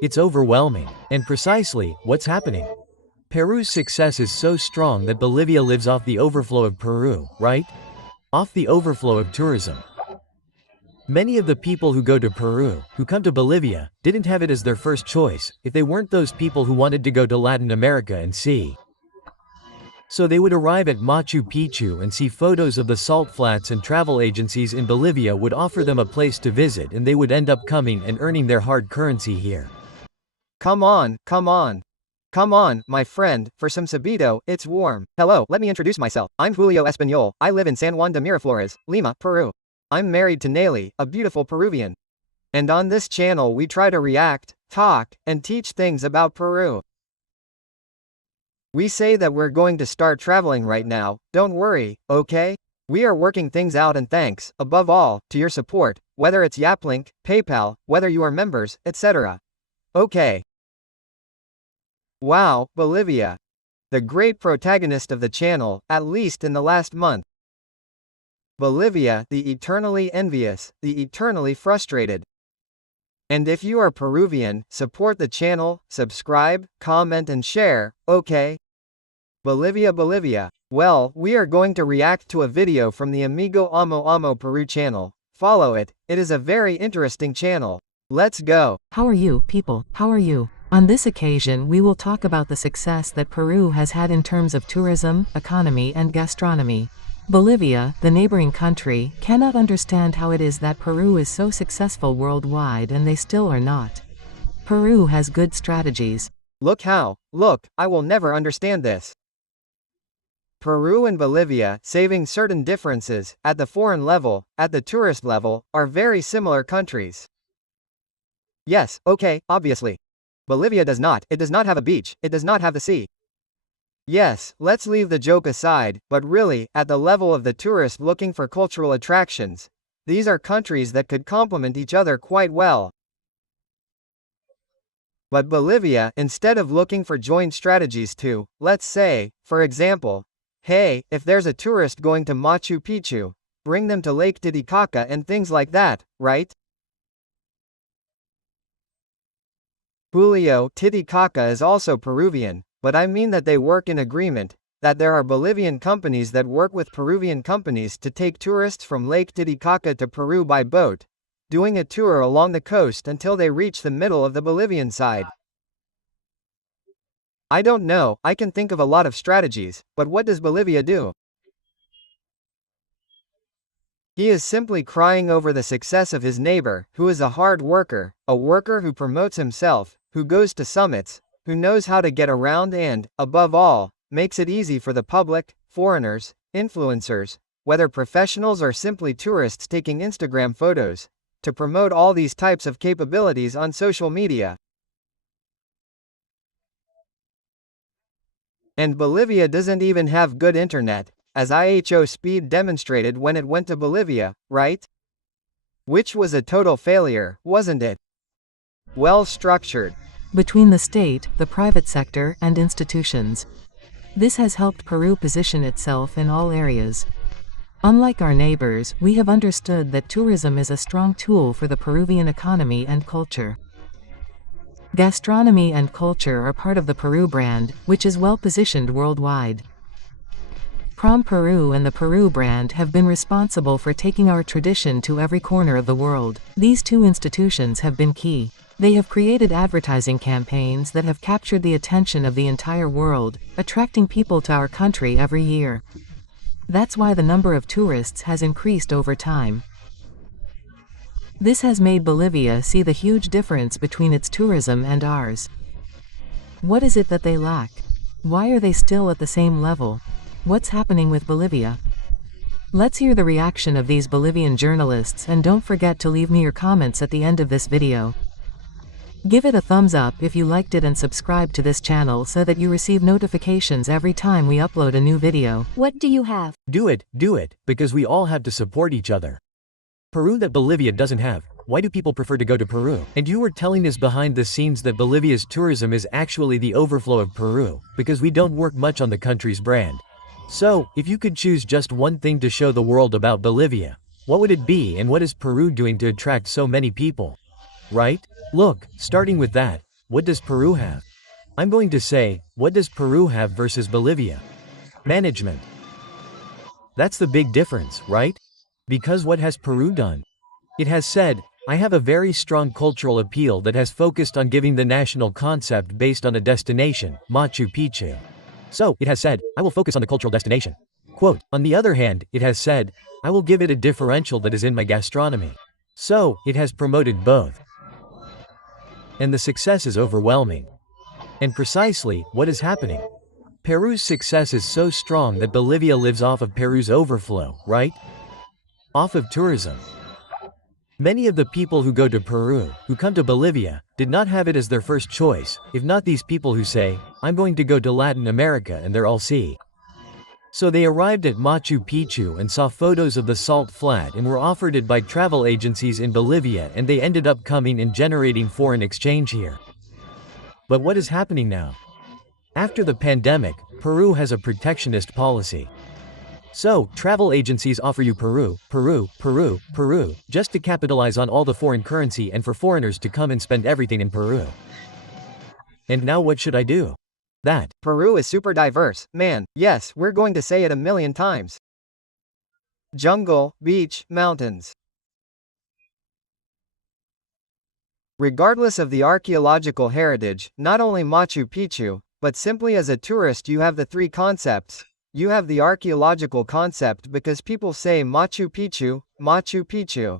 It's overwhelming. And precisely, what's happening? Peru's success is so strong that Bolivia lives off the overflow of Peru, right? Off the overflow of tourism. Many of the people who go to Peru, who come to Bolivia, didn't have it as their first choice, if they weren't those people who wanted to go to Latin America and see. So they would arrive at Machu Picchu and see photos of the salt flats, and travel agencies in Bolivia would offer them a place to visit, and they would end up coming and earning their hard currency here. Come on, come on. Come on, my friend, for some sabito, it's warm. Hello, let me introduce myself. I'm Julio Español, I live in San Juan de Miraflores, Lima, Peru. I'm married to Nelly, a beautiful Peruvian. And on this channel we try to react, talk, and teach things about Peru. We say that we're going to start traveling right now, don't worry, okay? We are working things out, and thanks, above all, to your support, whether it's Yaplink, PayPal, whether you are members, etc. Okay. Wow, Bolivia. The great protagonist of the channel, at least in the last month. Bolivia, the eternally envious, the eternally frustrated. And if you are Peruvian, support the channel, subscribe, comment and share, okay? Bolivia, Bolivia. Well, we are going to react to a video from the Amigo Amo Peru channel. Follow it, it is a very interesting channel. Let's go. How are you, people? How are you? On this occasion we will talk about the success that Peru has had in terms of tourism, economy and gastronomy. Bolivia, the neighboring country, cannot understand how it is that Peru is so successful worldwide and they still are not. Peru has good strategies. Look, I will never understand this. Peru and Bolivia, saving certain differences, at the foreign level, at the tourist level, are very similar countries. Yes, okay, obviously. Bolivia does not have a beach, it does not have the sea. Yes, let's leave the joke aside, but really, at the level of the tourist looking for cultural attractions, these are countries that could complement each other quite well. But Bolivia, instead of looking for joint strategies to, let's say, for example, hey, if there's a tourist going to Machu Picchu, bring them to Lake Titicaca and things like that, right? Julio, Titicaca is also Peruvian. But I mean that they work in agreement, that there are Bolivian companies that work with Peruvian companies to take tourists from Lake Titicaca to Peru by boat, doing a tour along the coast until they reach the middle of the Bolivian side. I don't know, I can think of a lot of strategies, but what does Bolivia do? He is simply crying over the success of his neighbor, who is a hard worker, a worker who promotes himself, who goes to summits, who knows how to get around and, above all, makes it easy for the public, foreigners, influencers, whether professionals or simply tourists taking Instagram photos, to promote all these types of capabilities on social media. And Bolivia doesn't even have good internet, as IHO speed demonstrated when it went to Bolivia, right? Which was a total failure, wasn't it? Well structured. Between the state, the private sector, and institutions. This has helped Peru position itself in all areas. Unlike our neighbors, we have understood that tourism is a strong tool for the Peruvian economy and culture. Gastronomy and culture are part of the Peru brand, which is well positioned worldwide. Prom Peru and the Peru brand have been responsible for taking our tradition to every corner of the world. These two institutions have been key. They have created advertising campaigns that have captured the attention of the entire world, attracting people to our country every year. That's why the number of tourists has increased over time. This has made Bolivia see the huge difference between its tourism and ours. What is it that they lack? Why are they still at the same level? What's happening with Bolivia? Let's hear the reaction of these Bolivian journalists, and don't forget to leave me your comments at the end of this video. Give it a thumbs up if you liked it and subscribe to this channel so that you receive notifications every time we upload a new video. What do you have? Do it, because we all have to support each other. Peru that Bolivia doesn't have. Why do people prefer to go to Peru? And you were telling us behind the scenes that Bolivia's tourism is actually the overflow of Peru, because we don't work much on the country's brand. So, if you could choose just one thing to show the world about Bolivia, what would it be, and what is Peru doing to attract so many people? Right? Look, starting with that, what does Peru have? I'm going to say, what does Peru have versus Bolivia? Management. That's the big difference, right? Because what has Peru done? It has said, I have a very strong cultural appeal that has focused on giving the national concept based on a destination, Machu Picchu. So, it has said, I will focus on the cultural destination. Quote, on the other hand, it has said, I will give it a differential that is in my gastronomy. So, it has promoted both. And the success is overwhelming. And precisely, what is happening? Peru's success is so strong that Bolivia lives off of Peru's overflow, right? Off of tourism. Many of the people who go to Peru, who come to Bolivia, did not have it as their first choice, if not these people who say, I'm going to go to Latin America and they're all see. So they arrived at Machu Picchu and saw photos of the salt flat and were offered it by travel agencies in Bolivia, and they ended up coming and generating foreign exchange here. But what is happening now? After the pandemic, Peru has a protectionist policy. So, travel agencies offer you Peru, just to capitalize on all the foreign currency and for foreigners to come and spend everything in Peru. And now what should I do? That. Peru is super diverse, man, yes, we're going to say it a million times. Jungle, beach, mountains. Regardless of the archaeological heritage, not only Machu Picchu, but simply as a tourist you have the three concepts. You have the archaeological concept because people say Machu Picchu, Machu Picchu.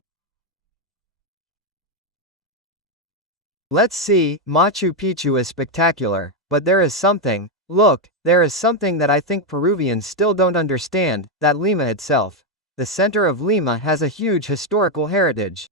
Let's see, Machu Picchu is spectacular, but there is something, look, there is something that I think Peruvians still don't understand, that Lima itself. The center of Lima has a huge historical heritage.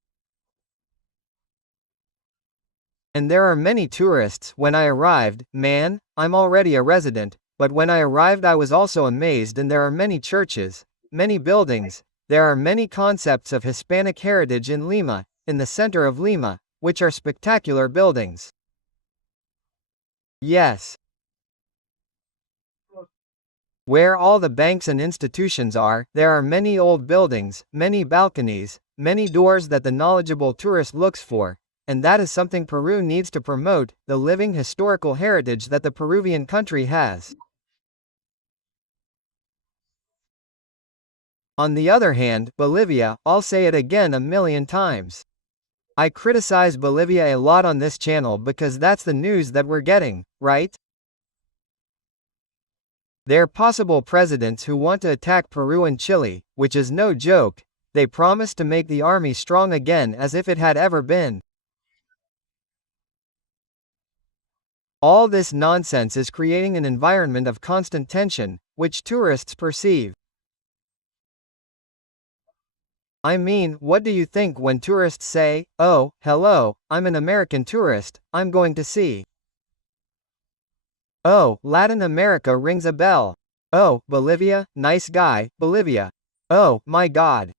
And there are many tourists. When I arrived, man, I'm already a resident, but when I arrived I was also amazed, and there are many churches, many buildings, there are many concepts of Hispanic heritage in Lima, in the center of Lima, which are spectacular buildings. Yes. Where all the banks and institutions are, there are many old buildings, many balconies, many doors that the knowledgeable tourist looks for, and that is something Peru needs to promote, the living historical heritage that the Peruvian country has. On the other hand, Bolivia, I'll say it again a million times. I criticize Bolivia a lot on this channel because that's the news that we're getting, right? They're possible presidents who want to attack Peru and Chile, which is no joke. They promise to make the army strong again as if it had ever been. All this nonsense is creating an environment of constant tension, which tourists perceive. I mean, what do you think when tourists say, oh, hello, I'm an American tourist, I'm going to see. Oh, Latin America rings a bell. Oh, Bolivia, nice guy, Bolivia. Oh, my God.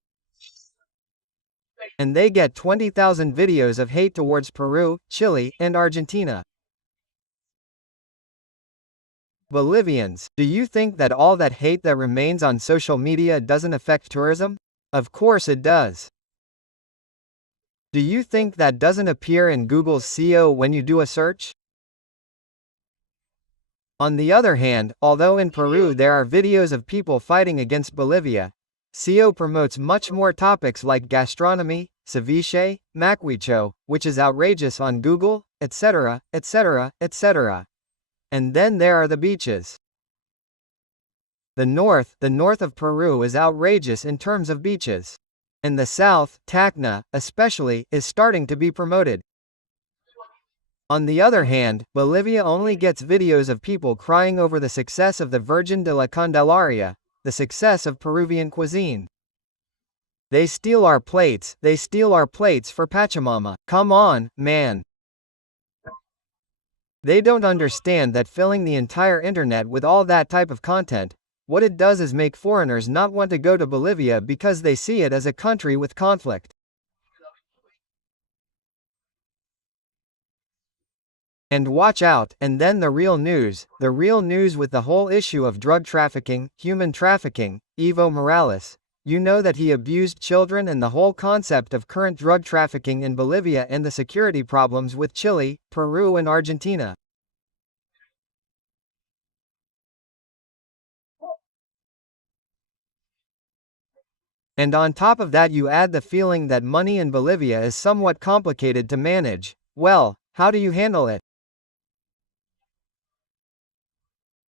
And they get 20,000 videos of hate towards Peru, Chile, and Argentina. Bolivians, do you think that all that hate that remains on social media doesn't affect tourism? Of course it does. Do you think that doesn't appear in Google's SEO when you do a search? On the other hand, although in Peru there are videos of people fighting against Bolivia, SEO promotes much more topics like gastronomy, ceviche, macuicho, which is outrageous on Google, etc., etc., etc. And then there are the beaches. The north of Peru is outrageous in terms of beaches. And the south, Tacna, especially, is starting to be promoted. On the other hand, Bolivia only gets videos of people crying over the success of the Virgen de la Candelaria, the success of Peruvian cuisine. They steal our plates for Pachamama. Come on, man. They don't understand that filling the entire internet with all that type of content, what it does is make foreigners not want to go to Bolivia because they see it as a country with conflict. And watch out, and then the real news with the whole issue of drug trafficking, human trafficking, Evo Morales. You know that he abused children and the whole concept of current drug trafficking in Bolivia and the security problems with Chile, Peru and Argentina. And on top of that you add the feeling that money in Bolivia is somewhat complicated to manage. Well, how do you handle it?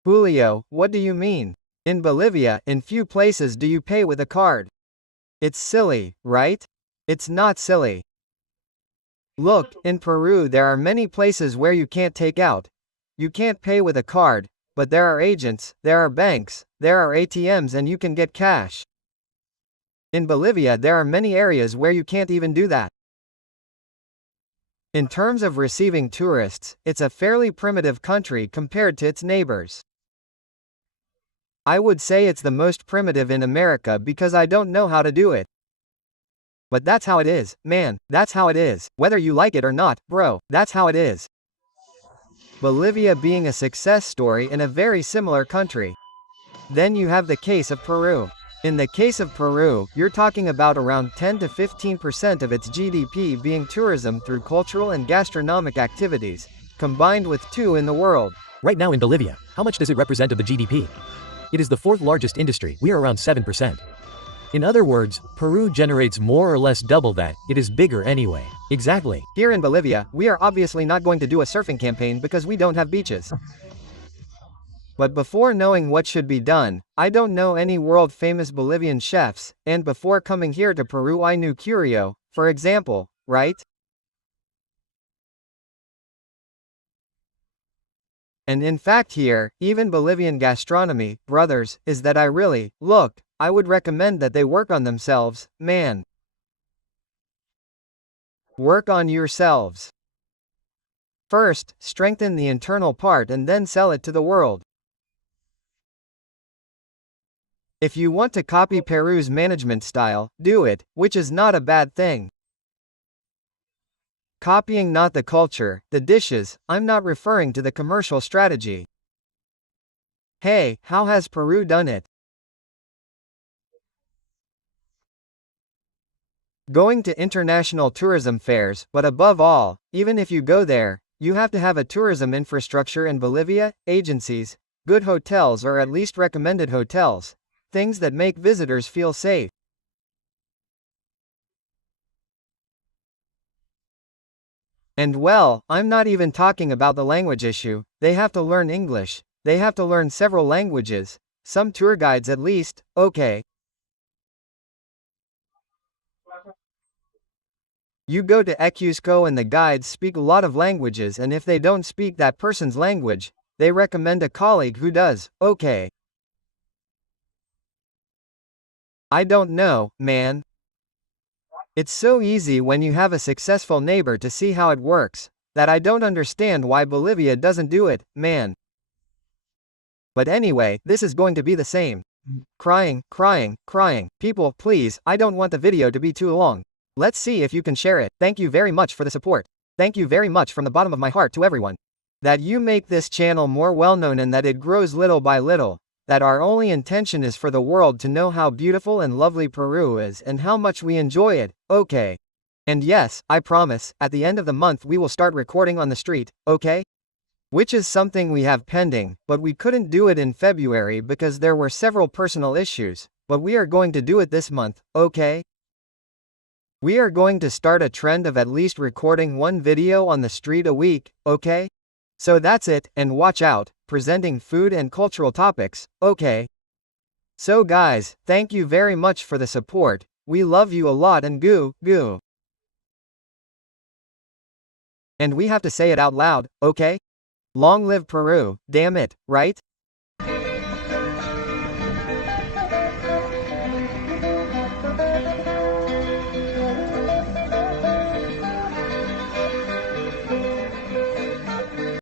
Julio, what do you mean? In Bolivia, in few places do you pay with a card. It's silly, right? It's not silly. Look, in Peru there are many places where you can't take out. You can't pay with a card, but there are agents, there are banks, there are ATMs and you can get cash. In Bolivia there are many areas where you can't even do that. In terms of receiving tourists, it's a fairly primitive country compared to its neighbors. I would say it's the most primitive in America because I don't know how to do it. But that's how it is, man, that's how it is, whether you like it or not, bro, that's how it is. Bolivia being a success story in a very similar country. Then you have the case of Peru. In the case of Peru, you're talking about around 10 to 15% of its GDP being tourism through cultural and gastronomic activities, combined with 2 in the world. Right now in Bolivia, how much does it represent of the GDP? It is the 4th largest industry, we are around 7%. In other words, Peru generates more or less double that, it is bigger anyway. Exactly. Here in Bolivia, we are obviously not going to do a surfing campaign because we don't have beaches. But before knowing what should be done, I don't know any world-famous Bolivian chefs, and before coming here to Peru I knew Curio, for example, right? And in fact here, even Bolivian gastronomy, brothers, is that I would recommend that they work on themselves, man. Work on yourselves. First, strengthen the internal part and then sell it to the world. If you want to copy Peru's management style, do it, which is not a bad thing. Copying not the culture, the dishes, I'm not referring to the commercial strategy. Hey, how has Peru done it? Going to international tourism fairs, but above all, even if you go there, you have to have a tourism infrastructure in Bolivia, agencies, good hotels or at least recommended hotels. Things that make visitors feel safe. And well, I'm not even talking about the language issue, they have to learn English, they have to learn several languages, some tour guides at least, okay. You go to Cusco and the guides speak a lot of languages and if they don't speak that person's language, they recommend a colleague who does, okay. I don't know, man. It's so easy when you have a successful neighbor to see how it works, that I don't understand why Bolivia doesn't do it, man. But anyway, this is going to be the same. Crying, crying, crying. People, please, I don't want the video to be too long. Let's see if you can share it. Thank you very much for the support. Thank you very much from the bottom of my heart to everyone. That you make this channel more well known and that it grows little by little. That our only intention is for the world to know how beautiful and lovely Peru is and how much we enjoy it, okay? And yes, I promise, at the end of the month we will start recording on the street, okay? Which is something we have pending, but we couldn't do it in February because there were several personal issues, but we are going to do it this month, okay? We are going to start a trend of at least recording 1 video on the street a week, okay? So that's it, and watch out, presenting food and cultural topics, okay? So guys, thank you very much for the support, we love you a lot and goo. And we have to say it out loud, okay? Long live Peru, damn it, right?